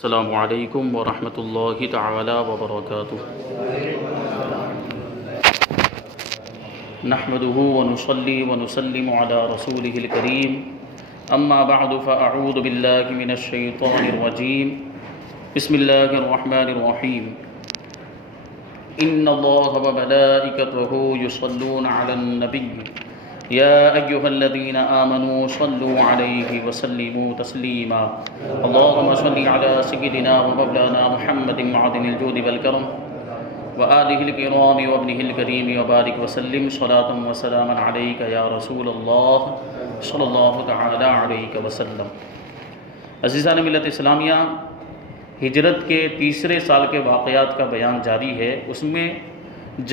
السلام علیکم ورحمۃ اللہ تعالی وبرکاتہ۔ نحمده ونصلي ونسلم على رسوله الكريم، اما بعد فاعوذ باللہ من الشیطان الرجیم، بسم اللہ الرحمن الرحیم۔ ان اللہ وملائکته یصلون علی النبی یا ایہا الذین آمنوا صلوا علیہ وسلموا تسلیما۔ اللہم صل علی سیدنا ومولانا محمد معدن الجود والکرم وآلہ الکرام وابنہ الکریم وبارک وسلم صلاۃ وسلاما علیک یا رسول اللہ صلی اللہ تعالی علیہ وسلم۔ عزیزان ملت اسلامیہ، ہجرت کے تیسرے سال کے واقعات کا بیان جاری ہے۔ اس میں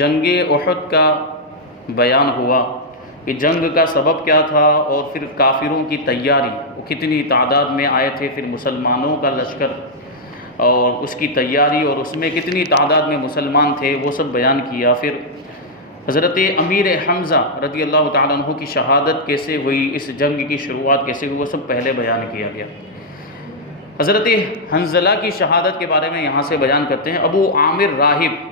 جنگ احد کا بیان ہوا کہ جنگ کا سبب کیا تھا اور پھر کافروں کی تیاری، وہ کتنی تعداد میں آئے تھے، پھر مسلمانوں کا لشکر اور اس کی تیاری اور اس میں کتنی تعداد میں مسلمان تھے، وہ سب بیان کیا۔ پھر حضرت امیر حمزہ رضی اللہ تعالیٰ عنہ کی شہادت کیسے ہوئی، اس جنگ کی شروعات کیسے ہوئی، وہ سب پہلے بیان کیا گیا۔ حضرت حنظلہ کی شہادت کے بارے میں یہاں سے بیان کرتے ہیں۔ ابو عامر راہب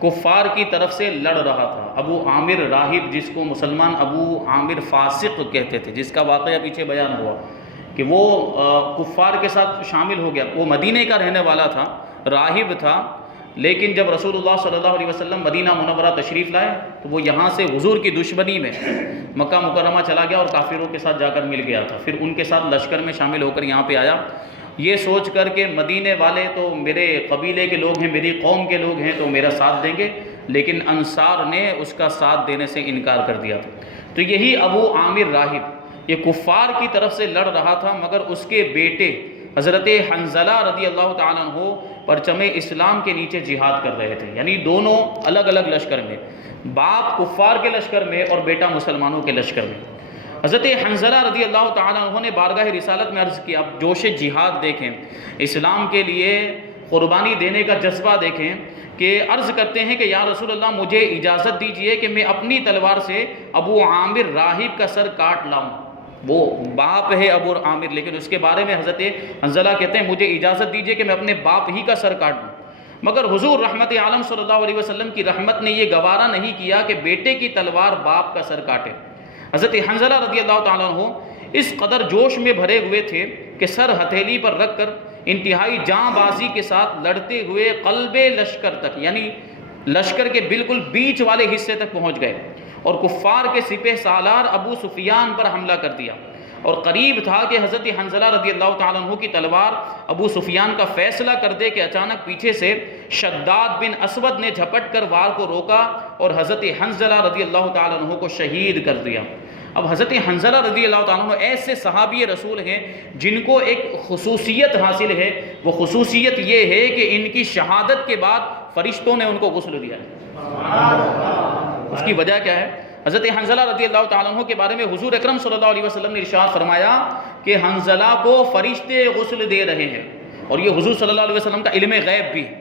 کفار کی طرف سے لڑ رہا تھا۔ ابو عامر راہب، جس کو مسلمان ابو عامر فاسق کہتے تھے، جس کا واقعہ پیچھے بیان ہوا کہ وہ کفار کے ساتھ شامل ہو گیا۔ وہ مدینہ کا رہنے والا تھا، راہب تھا، لیکن جب رسول اللہ صلی اللہ علیہ وسلم مدینہ منورہ تشریف لائے تو وہ یہاں سے حضور کی دشمنی میں مکہ مکرمہ چلا گیا اور کافروں کے ساتھ جا کر مل گیا تھا۔ پھر ان کے ساتھ لشکر میں شامل ہو کر یہاں پہ آیا، یہ سوچ کر کہ مدینے والے تو میرے قبیلے کے لوگ ہیں، میری قوم کے لوگ ہیں تو میرا ساتھ دیں گے، لیکن انصار نے اس کا ساتھ دینے سے انکار کر دیا تھا۔ تو یہی ابو عامر راہب یہ کفار کی طرف سے لڑ رہا تھا، مگر اس کے بیٹے حضرت حنظلہ رضی اللہ تعالیٰ عنہ پرچم اسلام کے نیچے جہاد کر رہے تھے، یعنی دونوں الگ الگ لشکر میں، باپ کفار کے لشکر میں اور بیٹا مسلمانوں کے لشکر میں۔ حضرت حنظلہ رضی اللہ تعالیٰ عنہ نے بارگاہ رسالت میں عرض کیا، اب جوش جہاد دیکھیں، اسلام کے لیے قربانی دینے کا جذبہ دیکھیں، کہ عرض کرتے ہیں کہ یا رسول اللہ مجھے اجازت دیجئے کہ میں اپنی تلوار سے ابو عامر راہب کا سر کاٹ لاؤں۔ وہ باپ ہے ابو عامر، لیکن اس کے بارے میں حضرت حنظلہ کہتے ہیں مجھے اجازت دیجئے کہ میں اپنے باپ ہی کا سر کاٹ لوں۔ مگر حضور رحمت عالم صلی اللہ علیہ وسلم کی رحمت نے یہ گوارا نہیں کیا کہ بیٹے کی تلوار باپ کا سر کاٹے۔ حضرت حنظلہ رضی اللہ تعالیٰ عنہ اس قدر جوش میں بھرے ہوئے تھے کہ سر ہتھیلی پر رکھ کر انتہائی جاں بازی کے ساتھ لڑتے ہوئے قلب لشکر تک، یعنی لشکر کے بالکل بیچ والے حصے تک پہنچ گئے اور کفار کے سپہ سالار ابو سفیان پر حملہ کر دیا۔ اور قریب تھا کہ حضرت حنظلہ رضی اللہ تعالیٰ عنہ کی تلوار ابو سفیان کا فیصلہ کر دے کہ اچانک پیچھے سے شداد بن اسود نے جھپٹ کر وار کو روکا اور حضرت حنظلہ رضی اللہ تعالیٰ عنہ کو شہید کر دیا۔ اب حضرت حنظلہ رضی اللہ تعالیٰ عنہ ایسے صحابی رسول ہیں جن کو ایک خصوصیت حاصل ہے، وہ خصوصیت یہ ہے کہ ان کی شہادت کے بعد فرشتوں نے ان کو غسل دیا ہے۔ اس کی وجہ کیا ہے؟ حضرت حنظلہ رضی اللہ تعالیٰ عنہ کے بارے میں حضور اکرم صلی اللہ علیہ وسلم نے ارشاد فرمایا کہ حنظلہ کو فرشتے غسل دے رہے ہیں، اور یہ حضور صلی اللہ علیہ وسلم کا علم غیب بھی ہے۔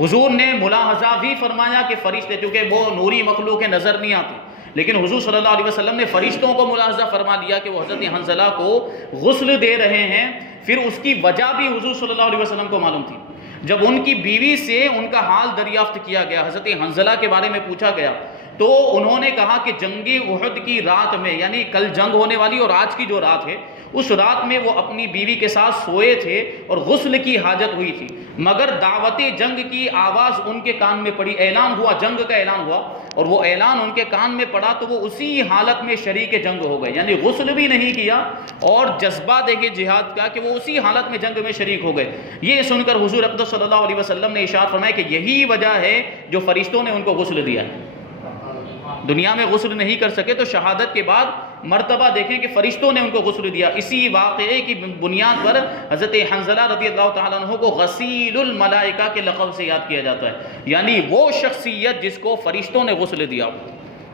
حضور نے ملاحظہ بھی فرمایا کہ فرشتے، چونکہ وہ نوری مخلوق کے نظر نہیں آتے، لیکن حضور صلی اللہ علیہ وسلم نے فرشتوں کو ملاحظہ فرما لیا کہ وہ حضرت حنظلہ کو غسل دے رہے ہیں۔ پھر اس کی وجہ بھی حضور صلی اللہ علیہ وسلم کو معلوم تھی۔ جب ان کی بیوی سے ان کا حال دریافت کیا گیا، حضرت حنظلہ کے بارے میں پوچھا گیا، تو انہوں نے کہا کہ جنگ احد کی رات میں، یعنی کل جنگ ہونے والی اور آج کی جو رات ہے، اس رات میں وہ اپنی بیوی کے ساتھ سوئے تھے اور غسل کی حاجت ہوئی تھی، مگر دعوت جنگ کی آواز ان کے کان میں پڑی، اعلان ہوا، جنگ کا اعلان ہوا، اور وہ اعلان ان کے کان میں پڑا تو وہ اسی حالت میں شریک جنگ ہو گئے، یعنی غسل بھی نہیں کیا اور جذبہ دیکھے جہاد کا کہ وہ اسی حالت میں جنگ میں شریک ہو گئے۔ یہ سن کر حضور اقدس صلی اللہ علیہ وسلم نے ارشاد فرمایا کہ یہی وجہ ہے جو فرشتوں نے ان کو غسل دیا ہے۔ دنیا میں غسل نہیں کر سکے تو شہادت کے بعد مرتبہ دیکھیں کہ فرشتوں نے ان کو غسل دیا۔ اسی واقعے کی بنیاد پر حضرت حنظلہ رضی اللہ تعالیٰ عنہ کو غسیل الملائکہ کے لقب سے یاد کیا جاتا ہے، یعنی وہ شخصیت جس کو فرشتوں نے غسل دیا۔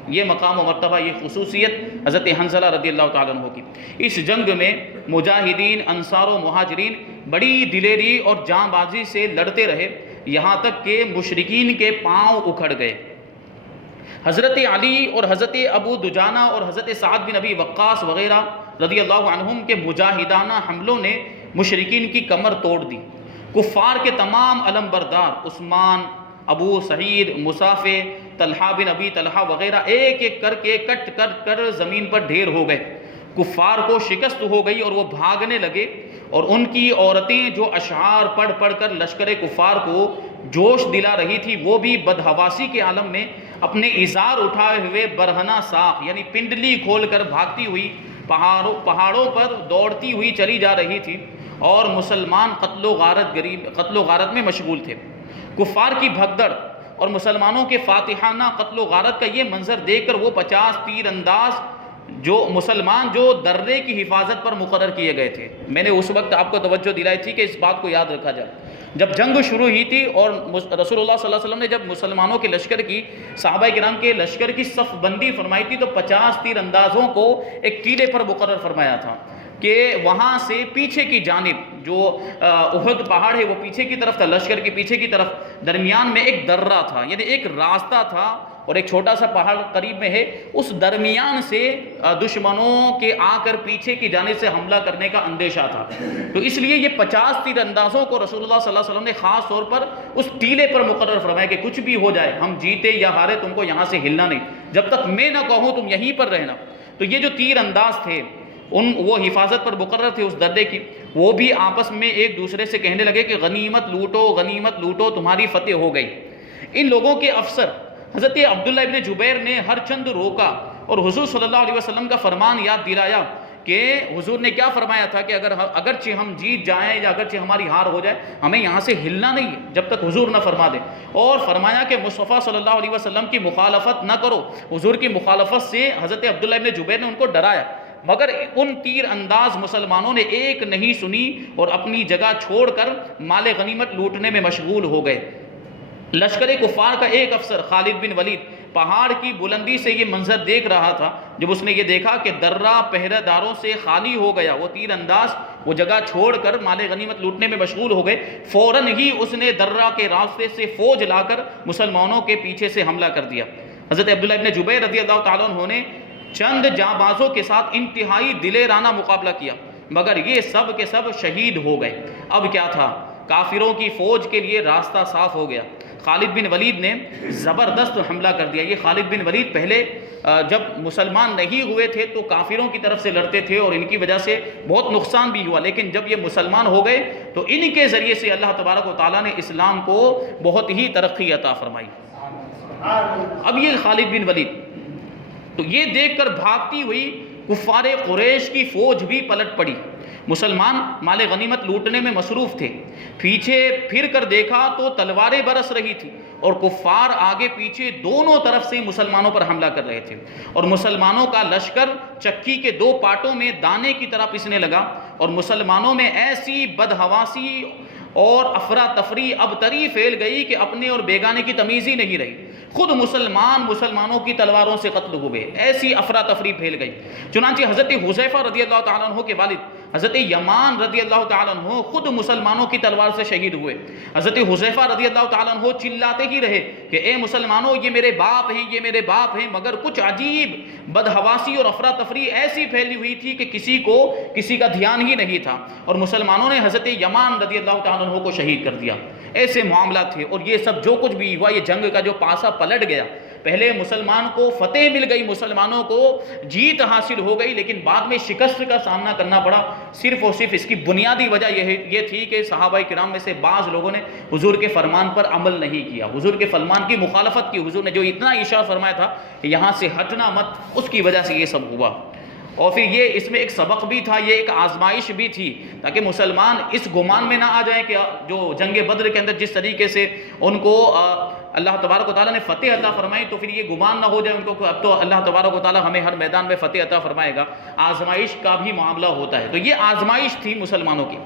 یہ مقام و مرتبہ، یہ خصوصیت حضرت حنظلہ رضی اللہ تعالیٰ عنہ کی۔ اس جنگ میں مجاہدین، انصار و مہاجرین بڑی دلیری اور جاں بازی سے لڑتے رہے، یہاں تک کہ مشرکین کے پاؤں اکھڑ گئے۔ حضرت علی اور حضرت ابو دجانہ اور حضرت سعد بن ابی وقاص وغیرہ رضی اللہ عنہم کے مجاہدانہ حملوں نے مشرکین کی کمر توڑ دی، کفار کے تمام علم بردار عثمان، ابو سعید، مصافے، طلحہ بن ابی طلحہ وغیرہ ایک ایک کر کے کٹ کر زمین پر ڈھیر ہو گئے، کفار کو شکست ہو گئی اور وہ بھاگنے لگے، اور ان کی عورتیں جو اشعار پڑھ پڑھ کر لشکر کفار کو جوش دلا رہی تھی، وہ بھی بدحواسی کے عالم میں اپنے ازار اٹھائے ہوئے برہنہ ساق یعنی پنڈلی کھول کر بھاگتی ہوئی پہاڑوں پر دوڑتی ہوئی چلی جا رہی تھی، اور مسلمان قتل و غارت میں مشغول تھے۔ کفار کی بھگدڑ اور مسلمانوں کے فاتحانہ قتل و غارت کا یہ منظر دیکھ کر وہ 50 تیر انداز جو درے کی حفاظت پر مقرر کیے گئے تھے، میں نے اس وقت آپ کو توجہ دلائی تھی کہ اس بات کو یاد رکھا جائے، جب جنگ شروع ہوئی تھی اور رسول اللہ صلی اللہ علیہ وسلم نے جب مسلمانوں کے لشکر کی، صحابہ کرام کے لشکر کی صف بندی فرمائی تھی، تو 50 تیر اندازوں کو ایک ٹیلے پر مقرر فرمایا تھا کہ وہاں سے پیچھے کی جانب جو احد پہاڑ ہے وہ پیچھے کی طرف تھا، لشکر کے پیچھے کی طرف درمیان میں ایک درہ تھا، یعنی ایک راستہ تھا اور ایک چھوٹا سا پہاڑ قریب میں ہے، اس درمیان سے دشمنوں کے آ کر پیچھے کی جانب سے حملہ کرنے کا اندیشہ تھا، تو اس لیے یہ 50 تیر اندازوں کو رسول اللہ صلی اللہ علیہ وسلم نے خاص طور پر اس ٹیلے پر مقرر فرمایا کہ کچھ بھی ہو جائے، ہم جیتے یا ہارے تم کو یہاں سے ہلنا نہیں، جب تک میں نہ کہوں تم یہیں پر رہنا۔ تو یہ جو تیر انداز تھے وہ حفاظت پر مقرر تھے اس درے کی، وہ بھی آپس میں ایک دوسرے سے کہنے لگے کہ غنیمت لوٹو تمہاری فتح ہو گئی۔ ان لوگوں کے افسر حضرت عبداللہ ابن جبیر نے ہر چند روکا اور حضور صلی اللہ علیہ وسلم کا فرمان یاد دلایا کہ حضور نے کیا فرمایا تھا کہ اگرچہ ہم جیت جائیں یا اگرچہ ہماری ہار ہو جائے، ہمیں یہاں سے ہلنا نہیں ہے جب تک حضور نہ فرما دے، اور فرمایا کہ مصطفیٰ صلی اللہ علیہ وسلم کی مخالفت نہ کرو۔ حضور کی مخالفت سے حضرت عبداللہ ابن جبیر نے ان کو ڈرایا، مگر ان تیر انداز مسلمانوں نے ایک نہیں سنی اور اپنی جگہ چھوڑ کر مال غنیمت لوٹنے میں مشغول ہو گئے۔ لشکر کفار کا ایک افسر خالد بن ولید پہاڑ کی بلندی سے یہ منظر دیکھ رہا تھا، جب اس نے یہ دیکھا کہ درہ پہرہ داروں سے خالی ہو گیا، وہ تیر انداز وہ جگہ چھوڑ کر مال غنیمت لوٹنے میں مشغول ہو گئے، فوراً ہی اس نے درہ کے راستے سے فوج لا کر مسلمانوں کے پیچھے سے حملہ کر دیا۔ حضرت عبداللہ ابن جبیر رضی اللہ تعالیٰ عنہ نے چند جانبازوں کے ساتھ انتہائی دلیرانہ مقابلہ کیا، مگر یہ سب کے سب شہید ہو گئے۔ اب کیا تھا، کافروں کی فوج کے لیے راستہ صاف ہو گیا۔ خالد بن ولید نے زبردست حملہ کر دیا۔ یہ خالد بن ولید پہلے جب مسلمان نہیں ہوئے تھے تو کافروں کی طرف سے لڑتے تھے اور ان کی وجہ سے بہت نقصان بھی ہوا، لیکن جب یہ مسلمان ہو گئے تو ان کے ذریعے سے اللہ تبارک و تعالیٰ نے اسلام کو بہت ہی ترقی عطا فرمائی۔ اب یہ خالد بن ولید تو یہ دیکھ کر بھاگتی ہوئی کفار قریش کی فوج بھی پلٹ پڑی۔ مسلمان مال غنیمت لوٹنے میں مصروف تھے، پیچھے پھر کر دیکھا تو تلواریں برس رہی تھی اور کفار آگے پیچھے دونوں طرف سے مسلمانوں پر حملہ کر رہے تھے، اور مسلمانوں کا لشکر چکی کے دو پارٹوں میں دانے کی طرح پسنے لگا، اور مسلمانوں میں ایسی بدحواسی اور افراتفری ابتری پھیل گئی کہ اپنے اور بیگانے کی تمیز ہی نہیں رہی۔ خود مسلمانوں کی تلواروں سے قتل ہوئے، ایسی افراتفری پھیل گئی۔ چنانچہ حضرت حذیفہ رضی اللہ تعالیٰ عنہ کے والد حضرت یمان رضی اللہ تعالیٰ عنہ خود مسلمانوں کی تلوار سے شہید ہوئے۔ حضرت حذیفہ رضی اللہ تعالیٰ عنہ چلاتے ہی رہے کہ اے مسلمانوں، یہ میرے باپ ہیں، یہ میرے باپ ہیں، مگر کچھ عجیب بدحواسی اور افراتفری ایسی پھیلی ہوئی تھی کہ کسی کا دھیان ہی نہیں تھا، اور مسلمانوں نے حضرت یمان رضی اللہ تعالیٰ عنہ کو شہید کر دیا۔ ایسے معاملات تھے، اور یہ سب جو کچھ بھی ہوا، یہ جنگ کا جو پاسا پلٹ گیا، پہلے مسلمان کو فتح مل گئی، مسلمانوں کو جیت حاصل ہو گئی، لیکن بعد میں شکست کا سامنا کرنا پڑا۔ صرف اور صرف اس کی بنیادی وجہ یہ تھی کہ صحابہ کرام میں سے بعض لوگوں نے حضور کے فرمان پر عمل نہیں کیا، حضور کے فرمان کی مخالفت کی۔ حضور نے جو اتنا اشارہ فرمایا تھا کہ یہاں سے ہٹنا مت، اس کی وجہ سے یہ سب ہوا۔ اور پھر یہ اس میں ایک سبق بھی تھا، یہ ایک آزمائش بھی تھی، تاکہ مسلمان اس گمان میں نہ آ جائیں کہ جو جنگ بدر کے اندر جس طریقے سے ان کو اللہ تبارک و تعالیٰ نے فتح عطا فرمائی، تو پھر یہ گمان نہ ہو جائے ان کو کہ اب تو اللہ تبارک و تعالیٰ ہمیں ہر میدان میں فتح عطا فرمائے گا۔ آزمائش کا بھی معاملہ ہوتا ہے، تو یہ آزمائش تھی مسلمانوں کی۔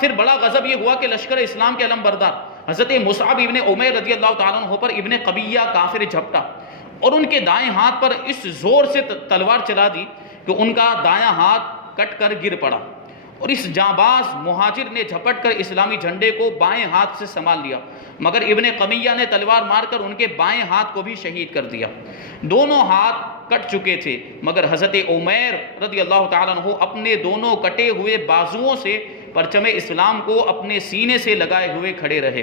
پھر بڑا غضب یہ ہوا کہ لشکر اسلام کے علم بردار حضرت مصعب ابن عمیر رضی اللہ تعالیٰ عنہ پر ابن قبیہ کافر جھپٹا، اور ان کے دائیں ہاتھ پر اس زور سے تلوار چلا دی کہ ان کا دایاں ہاتھ کٹ کر گر پڑا، اور اس جانباز مہاجر نے جھپٹ کر اسلامی جھنڈے کو بائیں ہاتھ سے سنبھال لیا، مگر ابن قمیہ نے تلوار مار کر ان کے بائیں ہاتھ کو بھی شہید کر دیا۔ دونوں ہاتھ کٹ چکے تھے، مگر حضرت عمیر رضی اللہ تعالیٰ عنہ اپنے دونوں کٹے ہوئے بازوؤں سے پرچم اسلام کو اپنے سینے سے لگائے ہوئے کھڑے رہے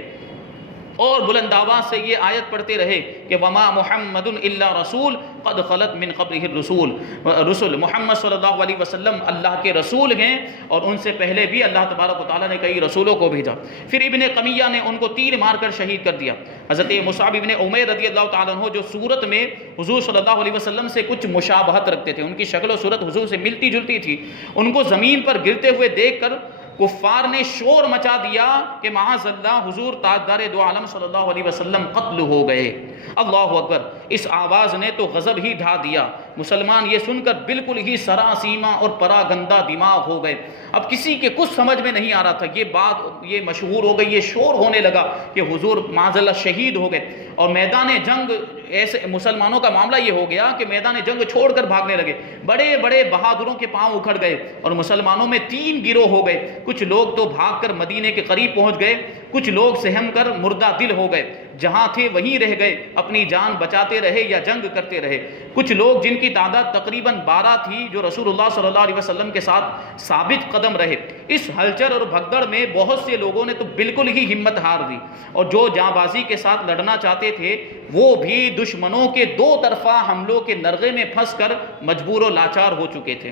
اور بلند آواز سے یہ آیت پڑھتے رہے کہ وما محمد الا رسول قد خلت من قبلہ الرسل، محمد صلی اللہ علیہ وسلم اللہ کے رسول ہیں اور ان سے پہلے بھی اللہ تبارک و تعالیٰ نے کئی رسولوں کو بھیجا۔ پھر ابن قمیہ نے ان کو تیر مار کر شہید کر دیا۔ حضرت مصعب ابن عمیر رضی اللہ تعالیٰ عنہ جو صورت میں حضور صلی اللہ علیہ وسلم سے کچھ مشابہت رکھتے تھے، ان کی شکل و صورت حضور سے ملتی جلتی تھی، ان کو زمین پر گرتے ہوئے دیکھ کر کفار نے شور مچا دیا کہ معاذ اللہ حضور تاجدار دو عالم صلی اللہ علیہ وسلم قتل ہو گئے۔ اللہ اکبر، اس آواز نے تو غضب ہی ڈھا دیا۔ مسلمان یہ سن کر بالکل ہی سراسیمہ اور پراگندہ دماغ ہو گئے۔ اب کسی کے کچھ سمجھ میں نہیں آ رہا تھا، یہ بات یہ مشہور ہو گئی، یہ شور ہونے لگا کہ حضور معاذ اللہ شہید ہو گئے، اور میدان جنگ ایسے مسلمانوں کا معاملہ یہ ہو گیا کہ میدان جنگ چھوڑ کر بھاگنے لگے، بڑے بڑے بہادروں کے پاؤں اکھڑ گئے اور مسلمانوں میں 3 گروہ ہو گئے۔ کچھ لوگ تو بھاگ کر مدینے کے قریب پہنچ گئے، کچھ لوگ سہم کر مردہ دل ہو گئے، جہاں تھے وہیں رہ گئے، اپنی جان بچاتے رہے یا جنگ کرتے رہے۔ کچھ لوگ جن کی تعداد تقریباً 12 تھی جو رسول اللہ صلی اللہ علیہ وسلم کے ساتھ ثابت قدم رہے۔ اس ہلچل اور بھگدڑ میں بہت سے لوگوں نے تو بالکل ہی ہمت ہار دی، اور جو جاں بازی کے ساتھ لڑنا چاہتے تھے وہ بھی دشمنوں کے 2 طرفہ حملوں کے نرغے میں پھنس کر مجبور و لاچار ہو چکے تھے۔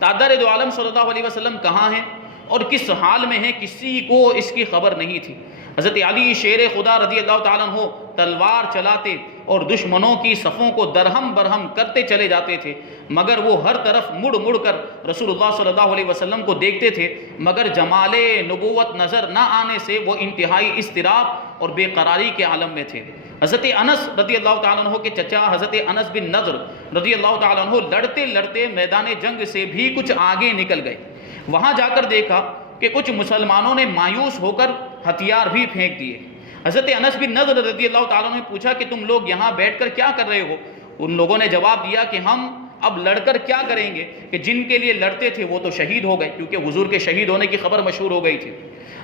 تاجدار دو عالم صلی اللہ علیہ وسلم کہاں ہیں اور کس حال میں ہیں، کسی کو اس کی خبر نہیں تھی۔ حضرت علی شیر خدا رضی اللہ تعالیٰ عنہ تلوار چلاتے اور دشمنوں کی صفوں کو درہم برہم کرتے چلے جاتے تھے، مگر وہ ہر طرف مڑ مڑ کر رسول اللہ صلی اللہ علیہ وسلم کو دیکھتے تھے، مگر جمال نبوت نظر نہ آنے سے وہ انتہائی اضطراب اور بے قراری کے عالم میں تھے۔ حضرت انس رضی اللہ تعالیٰ عنہ کے چچا حضرت انس بن نضر رضی اللہ تعالیٰ عنہ لڑتے لڑتے میدان جنگ سے بھی کچھ آگے نکل گئے۔ وہاں جا کر دیکھا کہ کچھ مسلمانوں نے مایوس ہو کر ہتھیار بھی پھینک دیے۔ حضرت انس بن نضر رضی اللہ تعالیٰ عنہ نے پوچھا کہ تم لوگ یہاں بیٹھ کر کیا کر رہے ہو؟ ان لوگوں نے جواب دیا کہ ہم اب لڑ کر کیا کریں گے، کہ جن کے لیے لڑتے تھے وہ تو شہید ہو گئے، کیونکہ حضور کے شہید ہونے کی خبر مشہور ہو گئی تھی۔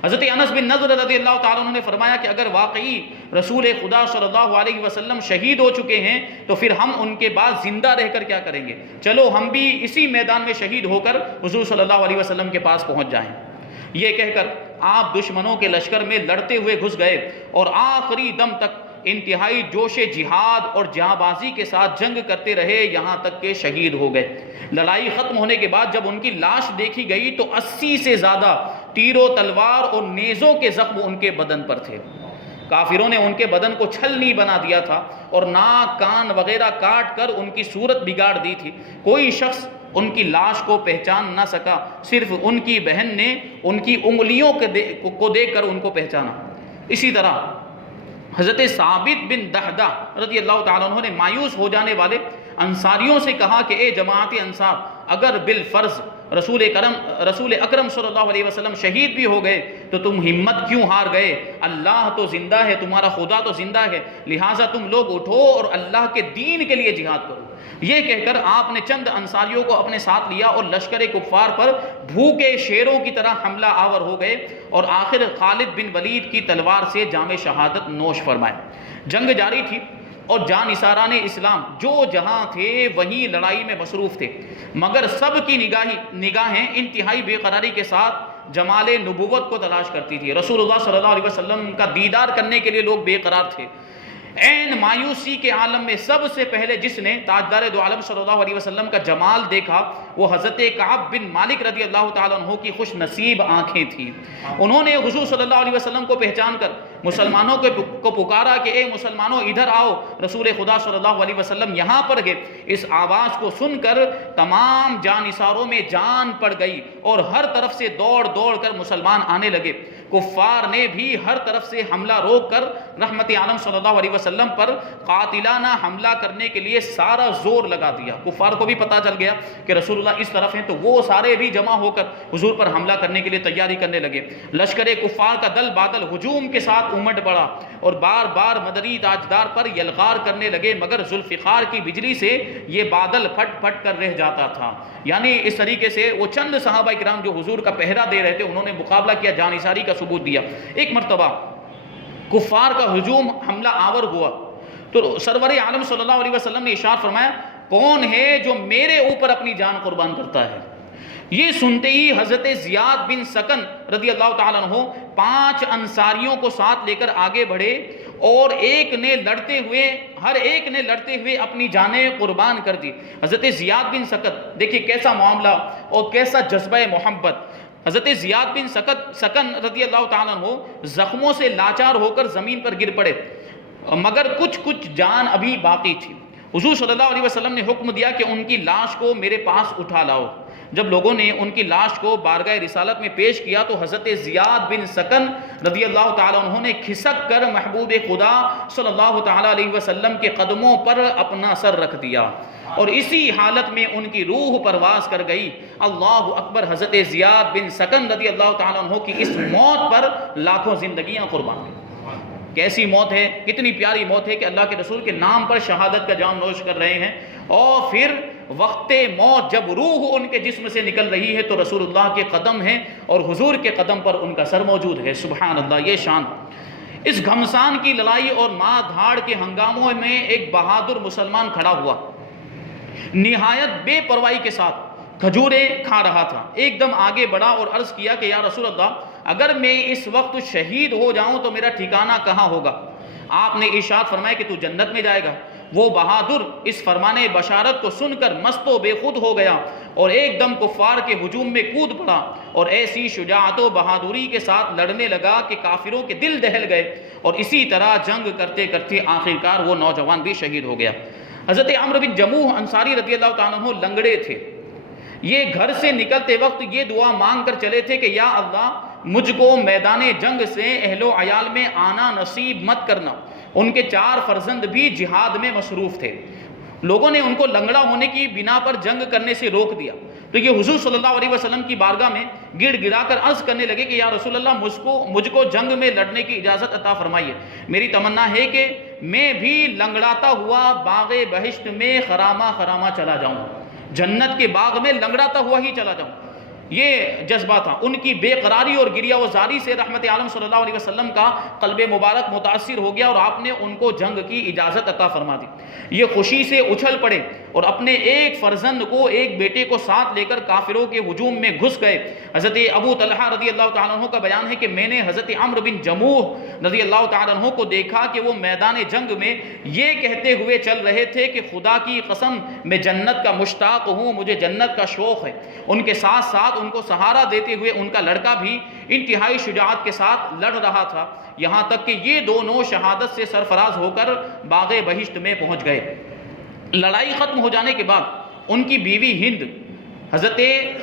حضرت انس بن نضر رضی اللہ تعالیٰ عنہ نے فرمایا کہ اگر واقعی رسول خدا صلی اللہ علیہ وسلم شہید ہو چکے ہیں تو پھر ہم ان کے بعد زندہ رہ کر کیا کریں گے، چلو ہم بھی اسی میدان میں شہید ہو کر حضور صلی اللہ علیہ وسلم کے پاس پہنچ جائیں۔ یہ کہہ کر آپ دشمنوں کے لشکر میں لڑتے ہوئے گھس گئے اور آخری دم تک انتہائی جوش جہاد اور جاں بازی کے ساتھ جنگ کرتے رہے، یہاں تک کہ شہید ہو گئے۔ لڑائی ختم ہونے کے بعد جب ان کی لاش دیکھی گئی تو 80 سے زیادہ تیروں تلوار اور نیزوں کے زخم ان کے بدن پر تھے۔ کافروں نے ان کے بدن کو چھلنی بنا دیا تھا اور ناک کان وغیرہ کاٹ کر ان کی صورت بگاڑ دی تھی۔ کوئی شخص ان کی لاش کو پہچان نہ سکا، صرف ان کی بہن نے ان کی انگلیوں کو دیکھ کر ان کو پہچانا۔ اسی طرح حضرت ثابت بن دحدہ رضی اللہ تعالیٰ عنہ نے مایوس ہو جانے والے انصاریوں سے کہا کہ اے جماعت انصار، اگر بالفرض رسول اکرم صلی اللہ علیہ وسلم شہید بھی ہو گئے تو تم ہمت کیوں ہار گئے؟ اللہ تو زندہ ہے، تمہارا خدا تو زندہ ہے، لہٰذا تم لوگ اٹھو اور اللہ کے دین کے لیے جہاد کرو۔ یہ کہہ کر آپ نے چند انصاریوں کو اپنے ساتھ لیا اور لشکر کفار پر بھوکے شیروں کی طرح حملہ آور ہو گئے اور آخر خالد بن ولید کی تلوار سے جام شہادت نوش فرمائے۔ جنگ جاری تھی اور جانثاران اسلام جو جہاں تھے وہیں لڑائی میں مصروف تھے، مگر سب کی نگاہیں انتہائی بے قراری کے ساتھ جمال نبوت کو تلاش کرتی تھی۔ رسول اللہ صلی اللہ علیہ وسلم کا دیدار کرنے کے لیے لوگ بے قرار تھے۔ عین مایوسی کے عالم میں سب سے پہلے جس نے تاجدار دو عالم صلی اللہ علیہ وسلم کا جمال دیکھا وہ حضرت کعب بن مالک رضی اللہ تعالیٰ عنہ کی خوش نصیب آنکھیں تھیں۔ انہوں نے حضور صلی اللہ علیہ وسلم کو پہچان کر مسلمانوں کو پکارا کہ اے مسلمانوں ادھر آؤ، رسول خدا صلی اللہ علیہ وسلم یہاں پر گئے۔ اس آواز کو سن کر تمام جانثاروں میں جان پڑ گئی اور ہر طرف سے دوڑ دوڑ کر مسلمان آنے لگے۔ کفار نے بھی ہر طرف سے حملہ روک کر رحمت عالم صلی اللہ علیہ وسلم پر قاتلانہ حملہ کرنے کے لیے سارا زور لگا دیا۔ کفار کو بھی پتا چل گیا کہ رسول اللہ اس طرف ہیں تو وہ سارے بھی جمع ہو کر حضور پر حملہ کرنے کے لیے تیاری کرنے لگے۔ لشکر کفار کا دل بادل ہجوم کے ساتھ امٹ پڑا اور بار بار مدنی تاجدار پر یلغار کرنے لگے، مگر ذوالفقار کی بجلی سے یہ بادل پھٹ پھٹ کر رہ جاتا تھا۔ یعنی اس طریقے سے وہ چند صحابہ کرام جو حضور کا پہرا دے رہے تھے انہوں نے مقابلہ کیا، جانثاری کا ثبوت دیا۔ ایک مرتبہ کفار کا ہجوم حملہ آور ہوا تو سرور عالم صلی اللہ علیہ وسلم نے ارشاد فرمایا کون ہے جو میرے اوپر اپنی جان قربان کرتا ہے؟ یہ سنتے ہی حضرت زیاد بن سکن رضی اللہ تعالیٰ عنہ 5 انصاریوں کو ساتھ لے کر آگے بڑھے اور ہر ایک نے لڑتے ہوئے اپنی جانیں قربان کر دی. حضرت زیاد بن سکن، دیکھیے کیسا معاملہ اور کیسا جذبہ محبت. حضرت زیاد بن سکن رضی اللہ تعالیٰ عنہ زخموں سے لاچار ہو کر زمین پر گر پڑے، مگر کچھ جان ابھی باقی تھی. حضور صلی اللہ علیہ وسلم نے حکم دیا کہ ان کی لاش کو میرے پاس اٹھا لاؤ. جب لوگوں نے ان کی لاش کو بارگاہ رسالت میں پیش کیا تو حضرت زیاد بن سکن رضی اللہ تعالیٰ عنہ نے کھسک کر محبوب خدا صلی اللہ تعالیٰ علیہ وسلم کے قدموں پر اپنا سر رکھ دیا اور اسی حالت میں ان کی روح پرواز کر گئی. اللہ اکبر. حضرت زیاد بن سکن رضی اللہ تعالیٰ عنہ کی اس موت پر لاکھوں زندگیاں قربان ہوئیں. کیسی موت ہے، کتنی پیاری موت ہے کہ اللہ کے رسول کے نام پر شہادت کا جام نوش کر رہے ہیں، اور پھر وقت موت جب روح ان کے جسم سے نکل رہی ہے تو رسول اللہ کے قدم ہیں اور حضور کے قدم پر ان کا سر موجود ہے. سبحان اللہ. یہ شان. اس گھمسان کی لڑائی اور ماں دھاڑ کے ہنگاموں میں ایک بہادر مسلمان کھڑا ہوا، نہایت بے پرواہی کے ساتھ کھجوریں کھا رہا تھا. ایک دم آگے بڑھا اور عرض کیا کہ یا رسول اللہ، اگر میں اس وقت شہید ہو جاؤں تو میرا ٹھکانہ کہاں ہوگا؟ آپ نے ارشاد فرمایا کہ تو جنت میں جائے گا. وہ بہادر اس فرمان بشارت کو سن کر مست و بے خود ہو گیا اور ایک دم کفار کے ہجوم میں کود پڑا اور ایسی شجاعت و بہادری کے ساتھ لڑنے لگا کہ کافروں کے دل دہل گئے، اور اسی طرح جنگ کرتے کرتے آخرکار وہ نوجوان بھی شہید ہو گیا. حضرت عمرو بن جموح انصاری رضی اللہ تعالیٰ عنہ لنگڑے تھے. یہ گھر سے نکلتے وقت یہ دعا مانگ کر چلے تھے کہ یا اللہ، مجھ کو میدان جنگ سے اہل و عیال میں آنا نصیب مت کرنا. ان کے 4 فرزند بھی جہاد میں مصروف تھے. لوگوں نے ان کو لنگڑا ہونے کی بنا پر جنگ کرنے سے روک دیا تو یہ حضور صلی اللہ علیہ وسلم کی بارگاہ میں گڑ گڑا کر عرض کرنے لگے کہ یا رسول اللہ، مجھ کو جنگ میں لڑنے کی اجازت عطا فرمائیے. میری تمنا ہے کہ میں بھی لنگڑاتا ہوا باغ بہشت میں خرامہ چلا جاؤں، جنت کے باغ میں لنگڑاتا ہوا ہی چلا جاؤں. یہ جذبہ تھا. ان کی بے قراری اور گریہ و زاری سے رحمت عالم صلی اللہ علیہ وسلم کا قلب مبارک متاثر ہو گیا اور آپ نے ان کو جنگ کی اجازت عطا فرما دی. یہ خوشی سے اچھل پڑے اور اپنے ایک فرزند کو، ایک بیٹے کو ساتھ لے کر کافروں کے ہجوم میں گھس گئے. حضرت ابو طلحہ رضی اللہ تعالیٰ عنہ کا بیان ہے کہ میں نے حضرت عمرو بن جموح رضی اللہ تعالیٰ عنہ کو دیکھا کہ وہ میدان جنگ میں یہ کہتے ہوئے چل رہے تھے کہ خدا کی قسم میں جنت کا مشتاق ہوں، مجھے جنت کا شوق ہے. ان کے ساتھ ساتھ ان کو سہارا دیتے ہوئے ان کا لڑکا بھی انتہائی شجاعت کے ساتھ لڑ رہا تھا، یہاں تک کہ یہ دونوں شہادت سے سرفراز ہو کر باغ بہشت میں پہنچ گئے. لڑائی ختم ہو جانے کے بعد ان کی بیوی ہند حضرت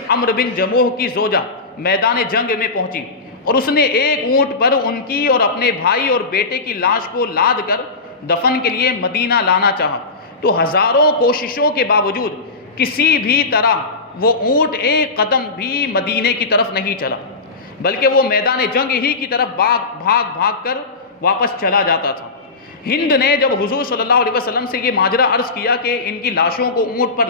عمرو بن جموح کی زوجہ میدان جنگ میں پہنچی اور اس نے ایک اونٹ پر ان کی اور اپنے بھائی اور بیٹے کی لاش کو لاد کر دفن کے لیے مدینہ لانا چاہا. تو ہزاروں کوششوں کے باوجود کسی بھی طرح وہ اونٹ ایک قدم بھی مدینے کی طرف نہیں چلا، بلکہ وہ میدان جنگ ہی کی طرف بھاگ کر واپس چلا جاتا تھا. ہند نے جب حضور صلی اللہ علیہ وسلم سے یہ ماجرا عرض کیا کہ ان کی لاشوں کو اونٹ پر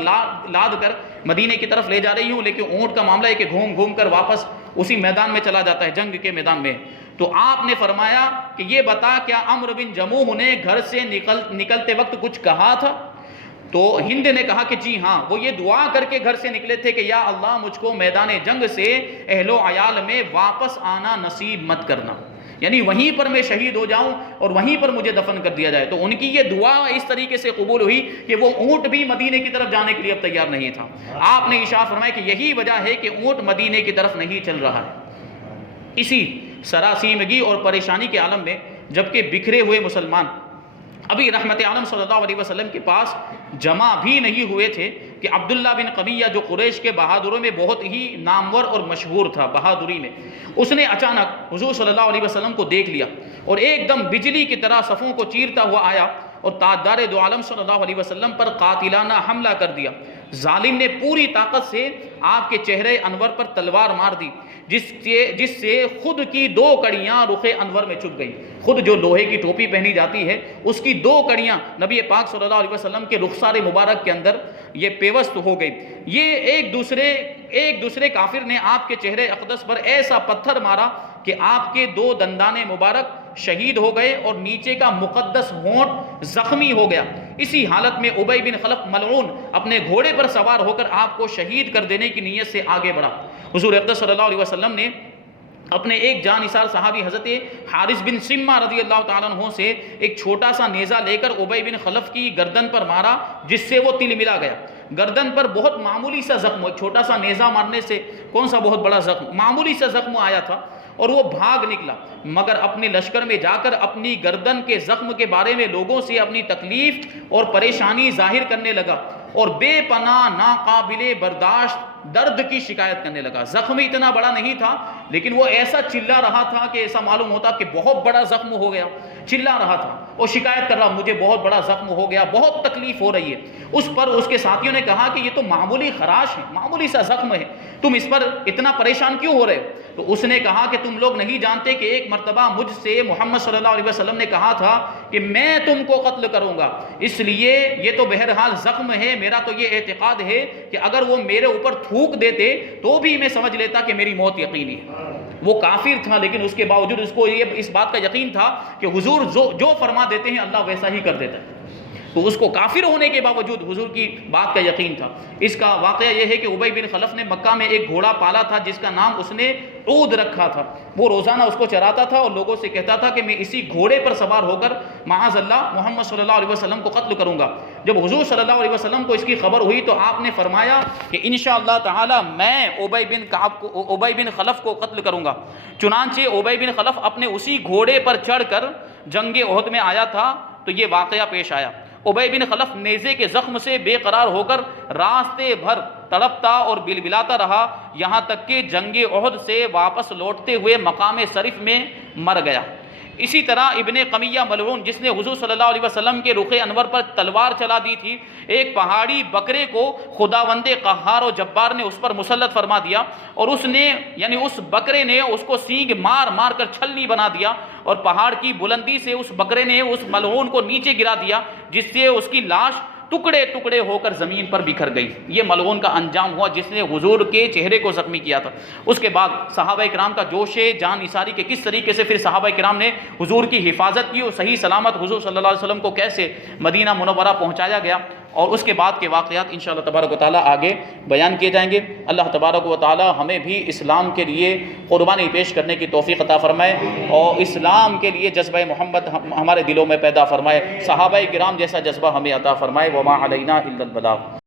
لاد کر مدینے کی طرف لے جا رہی ہوں، لیکن اونٹ کا معاملہ ہے کہ گھوم کر واپس اسی میدان میں چلا جاتا ہے، جنگ کے میدان میں، تو آپ نے فرمایا کہ یہ بتا کیا عمرو بن جموح نے گھر سے نکلتے وقت کچھ کہا تھا؟ تو ہند نے کہا کہ جی ہاں، وہ یہ دعا کر کے گھر سے نکلے تھے کہ یا اللہ، مجھ کو میدان جنگ سے اہل و عیال میں واپس آنا نصیب مت کرنا، یعنی وہیں پر میں شہید ہو جاؤں اور وہیں پر مجھے دفن کر دیا جائے. تو ان کی یہ دعا اس طریقے سے قبول ہوئی کہ وہ اونٹ بھی مدینے کی طرف جانے کے لیے اب تیار نہیں تھا. آپ نے ارشاد فرمایا کہ یہی وجہ ہے کہ اونٹ مدینے کی طرف نہیں چل رہا ہے. اسی سراسیمگی اور پریشانی کے عالم میں جبکہ بکھرے ہوئے مسلمان ابھی رحمت عالم صلی اللہ علیہ وسلم کے پاس جمع بھی نہیں ہوئے تھے کہ عبداللہ بن قمیہ جو قریش کے بہادروں میں بہت ہی نامور اور مشہور تھا بہادری میں، اس نے اچانک حضور صلی اللہ علیہ وسلم کو دیکھ لیا اور ایک دم بجلی کی طرح صفوں کو چیرتا ہوا آیا اور تاجدار دو عالم صلی اللہ علیہ وسلم پر قاتلانہ حملہ کر دیا. ظالم نے پوری طاقت سے آپ کے چہرے انور پر تلوار مار دی، جس سے خود کی 2 کڑیاں رخ انور میں چھپ گئی. خود جو لوہے کی ٹوپی پہنی جاتی ہے اس کی 2 کڑیاں نبی پاک صلی اللہ علیہ وسلم کے رخسار مبارک کے اندر یہ پیوست ہو گئی. یہ ایک دوسرے کافر نے آپ کے چہرے اقدس پر ایسا پتھر مارا کہ آپ کے 2 دندان مبارک شہید ہو گئے اور نیچے کا مقدس ہونٹ زخمی ہو گیا. اسی حالت میں ابی بن خلف ملعون اپنے گھوڑے پر سوار ہو کر آپ کو شہید کر دینے کی نیت سے آگے بڑھا۔ حضور اقدس صلی اللہ علیہ وسلم نے اپنے ایک جان نثار صحابی حضرت حارث بن سمہ رضی اللہ تعالیٰ عنہ سے ایک چھوٹا سا نیزہ لے کر ابی بن خلف کی گردن پر مارا، جس سے وہ تل ملا گیا۔ گردن پر بہت معمولی سا زخم، ایک چھوٹا سا نیزہ مارنے سے کون سا بہت بڑا زخم، معمولی سا زخم آیا تھا اور وہ بھاگ نکلا، مگر اپنے لشکر میں جا کر اپنی گردن کے زخم کے بارے میں لوگوں سے اپنی تکلیف اور پریشانی ظاہر کرنے لگا اور بے پناہ ناقابل برداشت درد کی شکایت کرنے لگا۔ زخم اتنا بڑا نہیں تھا لیکن وہ ایسا چلا رہا تھا کہ ایسا معلوم ہوتا کہ بہت بڑا زخم ہو گیا، چلا رہا تھا اور شکایت کر رہا، مجھے بہت بڑا زخم ہو گیا، بہت تکلیف ہو رہی ہے۔ اس پر اس کے ساتھیوں نے کہا کہ یہ تو معمولی خراش ہے، معمولی سا زخم ہے، تم اس پر اتنا پریشان کیوں ہو رہے ہو؟ تو اس نے کہا کہ تم لوگ نہیں جانتے کہ ایک مرتبہ مجھ سے محمد صلی اللہ علیہ وسلم نے کہا تھا کہ میں تم کو قتل کروں گا، اس لیے یہ تو بہرحال زخم ہے، میرا تو یہ اعتقاد ہے کہ اگر وہ میرے اوپر تھوک دیتے تو بھی میں سمجھ لیتا کہ میری موت یقینی ہے۔ وہ کافر تھا لیکن اس کے باوجود اس کو اس بات کا یقین تھا کہ حضور جو فرما دیتے ہیں اللہ ویسا ہی کر دیتا ہے، تو اس کو کافر ہونے کے باوجود حضور کی بات کا یقین تھا۔ اس کا واقعہ یہ ہے کہ ابی بن خلف نے مکہ میں ایک گھوڑا پالا تھا جس کا نام اس نے عود رکھا تھا۔ وہ روزانہ اس کو چراتا تھا اور لوگوں سے کہتا تھا کہ میں اسی گھوڑے پر سوار ہو کر معاذ اللہ محمد صلی اللہ علیہ وسلم کو قتل کروں گا۔ جب حضور صلی اللہ علیہ وسلم کو اس کی خبر ہوئی تو آپ نے فرمایا کہ انشاءاللہ تعالی میں ابی بن خلف کو قتل کروں گا۔ چنانچہ ابی بن خلف اپنے اسی گھوڑے پر چڑھ کر جنگ احد میں آیا تھا تو یہ واقعہ پیش آیا۔ ابی بن خلف نیزے کے زخم سے بے قرار ہو کر راستے بھر تڑپتا اور بلبلاتا رہا، یہاں تک کہ جنگ احد سے واپس لوٹتے ہوئے مقام صرف میں مر گیا۔ اسی طرح ابن قمیہ ملعون جس نے حضور صلی اللہ علیہ وسلم کے رخ انور پر تلوار چلا دی تھی، ایک پہاڑی بکرے کو خداوند قہار و جبار نے اس پر مسلط فرما دیا اور اس بکرے نے اس کو سینگ مار مار کر چھلنی بنا دیا اور پہاڑ کی بلندی سے اس بکرے نے اس ملعون کو نیچے گرا دیا، جس سے اس کی لاش ٹکڑے ٹکڑے ہو کر زمین پر بکھر گئی۔ یہ ملعون کا انجام ہوا جس نے حضور کے چہرے کو زخمی کیا تھا۔ اس کے بعد صحابہ کرام کا جوش جان نثاری کہ کس طریقے سے پھر صحابہ کرام نے حضور کی حفاظت کی اور صحیح سلامت حضور صلی اللہ علیہ وسلم کو کیسے مدینہ منورہ پہنچایا گیا، اور اس کے بعد کے واقعات انشاءاللہ تبارک و تعالیٰ آگے بیان کیے جائیں گے۔ اللہ تبارک و تعالیٰ ہمیں بھی اسلام کے لیے قربانی پیش کرنے کی توفیق عطا فرمائے اور اسلام کے لیے جذبہ محمد ہمارے دلوں میں پیدا فرمائے، صحابہ کرام جیسا جذبہ ہمیں عطا فرمائے۔ وما علینا الا البلاغ۔